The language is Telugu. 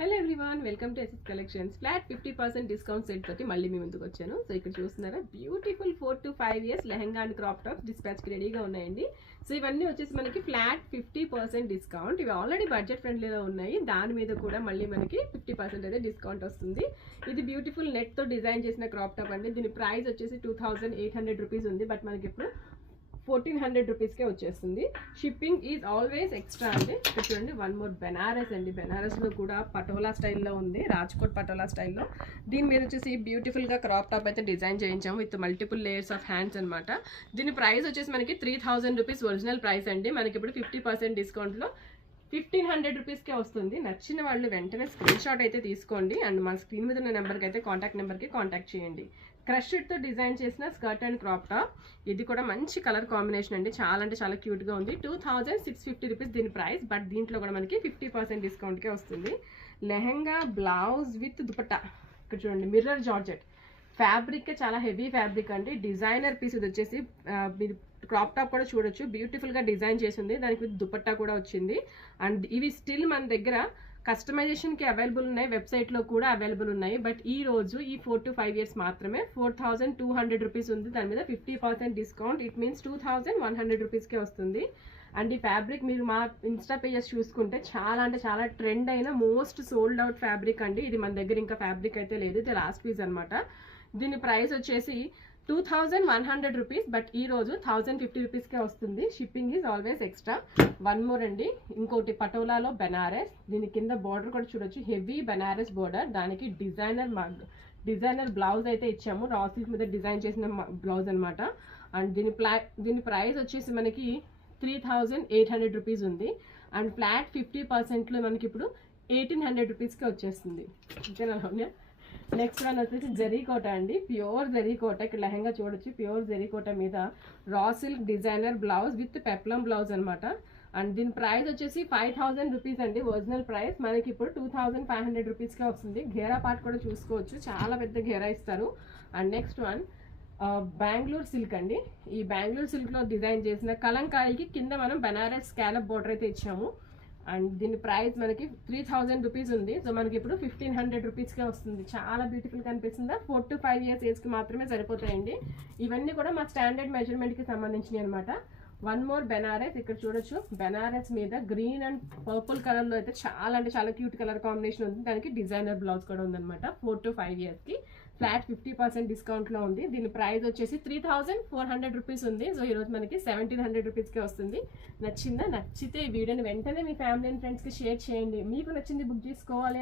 Hello everyone, welcome to SS collections. Flat 50% discount set తోటి మళ్ళీ మీ ముందుకు వచ్చాను. సో ఇక్కడ చూస్తున్నారా, beautiful 4 to 5 years lehenga and crop tops డిస్పాచ్కి రెడీగా ఉన్నాయండి. సో ఇవన్నీ వచ్చేసి మనకి ఫ్లాట్ 50% డిస్కౌంట్. ఇవి ఆల్రెడీ బడ్జెట్ ఫ్రెండ్లీలో ఉన్నాయి. దాని మీద కూడా మళ్ళీ మనకి 50% అయితే డిస్కౌంట్ వస్తుంది. ఇది బ్యూటిఫుల్ నెట్తో డిజైన్ చేసిన క్రాప్ టాప్ అండి. దీని ప్రైస్ వచ్చేసి 2800 రూపీస్ ఉంది. బట్ మనకి ఇప్పుడు 1400 రూపీస్కే వచ్చేస్తుంది. షిప్పింగ్ ఈజ్ ఆల్వేస్ ఎక్స్ట్రా అండి. ఇక్కడ చూడండి, వన్ మోర్ బెనారస్ అండి. బెనారస్లో కూడా పటోలా స్టైల్లో ఉంది, రాజ్కోట్ పటోలా స్టైల్లో. దీని మీద వచ్చేసి బ్యూటిఫుల్గా క్రాప్ టాప్ అయితే డిజైన్ చేయించాము with multiple layers of hands అనమాట. దీని ప్రైస్ వచ్చేసి మనకి 3000 రూపీస్ ఒరిజినల్ ప్రైస్ అండి. మనకి ఇప్పుడు 50% డిస్కౌంట్లో 1500 రూపీస్కే వస్తుంది. నచ్చిన వాళ్ళు వెంటనే స్క్రీన్ షాట్ అయితే తీసుకోండి అండ్ మా స్క్రీన్ మీద ఉన్న నెంబర్కి అయితే కాంటాక్ట్ నెంబర్కి కాంటాక్ట్ చేయండి. క్రష్డ్తో డిజైన్ చేసిన స్కర్ట్ అండ్ క్రాప్ టాప్. ఇది కూడా మంచి కలర్ కాంబినేషన్ అండి. చాలా అంటే చాలా క్యూట్గా ఉంది. 2650 రూపీస్ దీని ప్రైస్. బట్ దీంట్లో కూడా మనకి 50% డిస్కౌంట్కే వస్తుంది. Lehenga blouse with dupatta. ఇక్కడ చూడండి, మిర్రర్ జార్జెట్ ఫ్యాబ్రిక్, చాలా హెవీ ఫ్యాబ్రిక్ అండి. డిజైనర్ పీస్ ఇది వచ్చేసి మీరు క్రాప్ టాప్ కూడా చూడొచ్చు, బ్యూటిఫుల్గా డిజైన్ చేసింది. దానికి దుపట్టా కూడా వచ్చింది. అండ్ ఇవి స్టిల్ మన దగ్గర కస్టమైజేషన్కి అవైలబుల్ ఉన్నాయి, వెబ్సైట్లో కూడా అవైలబుల్ ఉన్నాయి. బట్ ఈ రోజు ఈ 4 to 5 years మాత్రమే 4200 రూపీస్ ఉంది. దాని మీద 50% డిస్కౌంట్. ఇట్ మీన్స్ 2100 రూపీస్కే వస్తుంది. అండ్ ఈ ఫ్యాబ్రిక్ మీరు మా ఇన్స్టా పేజెస్ చూసుకుంటే చాలా అంటే చాలా ట్రెండ్ అయిన మోస్ట్ సోల్డ్ అవుట్ ఫ్యాబ్రిక్ అండి. ఇది మన దగ్గర ఇంకా ఫ్యాబ్రిక్ అయితే లేదు, ఇది లాస్ట్ పీస్ అనమాట. దీని ప్రైస్ వచ్చేసి 2100 రూపీస్. బట్ ఈ రోజు 1050 రూపీస్కే వస్తుంది. Shipping is always extra. One more అండి, ఇంకోటి పటోలాలో బెనారస్. దీని కింద బార్డర్ కూడా చూడొచ్చు, హెవీ బెనారస్ బార్డర్. దానికి డిజైనర్ బ్లౌజ్ అయితే ఇచ్చాము, రా సిల్క్ మీద డిజైన్ చేసిన బ్లౌజ్ అనమాట. అండ్ దీని ప్రైస్ వచ్చేసి మనకి 3800 రూపీస్ ఉంది. అండ్ ఫ్లాట్ 50%లో మనకి ఇప్పుడు 1800 రూపీస్కే వచ్చేస్తుంది. ఓకేనా? నెక్స్ట్ వన్ వచ్చేసి జరీకోట అండి, ప్యూర్ జరీకోట. ఇక్కడ లెహంగా చూడొచ్చు, ప్యూర్ జరీకోట మీద raw silk designer blouse with peplum blouse అనమాట. అండ్ దీని ప్రైస్ వచ్చేసి 5000 రూపీస్ అండి ఒరిజినల్ ప్రైస్. మనకి ఇప్పుడు 2500 రూపీస్కే వస్తుంది. ఘేరా పార్ట్ కూడా చూసుకోవచ్చు, చాలా పెద్ద ఘేరా ఇస్తారు. And next one Bengaluru silk అండి. ఈ బెంగళూరు సిల్క్లో డిజైన్ చేసిన కలంకారీకి కింద మనం బెనారస్ స్కాలప్ బోర్డర్ అయితే ఇచ్చాము. అండ్ దీని ప్రైస్ మనకి 3000 రూపీస్ ఉంది. సో మనకి ఇప్పుడు 1500 రూపీస్కే వస్తుంది. చాలా బ్యూటిఫుల్ కనిపిస్తుందా? 4 to 5 years ఏజ్కి మాత్రమే సరిపోతాయండి. ఇవన్నీ కూడా మా స్టాండర్డ్ మెజర్మెంట్కి సంబంధించినవి అనమాట. One more Banaras. ఇక్కడ చూడొచ్చు, బెనారస్ మీద గ్రీన్ అండ్ పర్పుల్ కలర్లో అయితే చాలా అంటే చాలా క్యూట్ కలర్ కాంబినేషన్ ఉంది. దానికి డిజైనర్ బ్లౌజ్ కూడా ఉందన్నమాట. 4 to 5 yearsకి ఫ్లాట్ 50% డిస్కౌంట్లో ఉంది. దీని ప్రైస్ వచ్చేసి 3400 రూపీస్ ఉంది. సో ఈరోజు మనకి 1700 రూపీస్కే వస్తుంది. నచ్చిందా? నచ్చితే ఈ వీడియోని వెంటనే మీ ఫ్యామిలీ అండ్ ఫ్రెండ్స్కి షేర్ చేయండి. మీకు నచ్చింది బుక్ చేసుకోవాలి